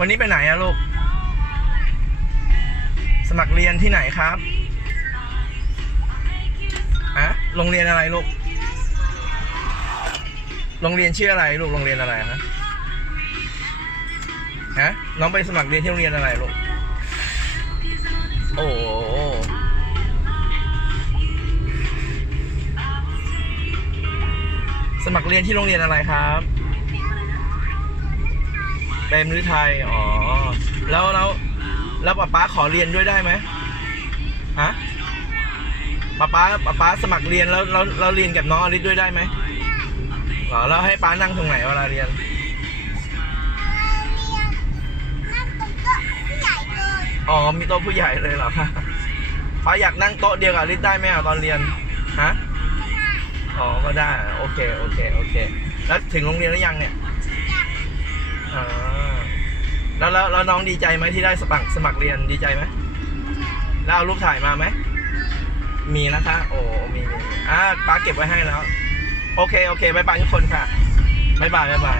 วันนี้ไปไหนอะลูก สมัครเรียนที่ไหนครับอะโรงเรียนอะไรลูก โรงเรียนชื่ออะไรลูก โรงเรียนอะไรฮะฮะ น้องไปสมัครเรียนที่โรงเรียนอะไรลูก โอ้สมัครเรียนที่โรงเรียนอะไรครับ เต็มฤทัยอ๋อ แล้วแล้วแล้วป๊าป๊าขอเรียนด้วยได้ไหมฮะป๊าป๊าป๊าป๊าสมัครเรียนแล้วแล้วเราเรียนกับน้องอลิสด้วยได้ไหมเหรอแล้วให้ป๊านั่งตรงไหนเวลาเรียน อ๋อ มีโต๊ะผู้ใหญ่เลยเหรอคะป๊าอยากนั่งโต๊ะเดียวกับอลิสได้ไหมอะตอนเรียน ฮะ อ๋อ ก็ได้ โอเค โอเค โอเค แล้วถึงโรงเรียนหรือยังเนี่ย อ่าแล้วแล้วแล้วน้องดีใจไหมที่ได้สมัครสมัครเรียนดีใจไหมแล้วเอารูปถ่ายมาไหม มีนะคะ โอ้มีมีอ่าป้าเก็บไว้ให้แล้ว โอเค โอเคบายบายทุกคนค่ะบายบายบายบาย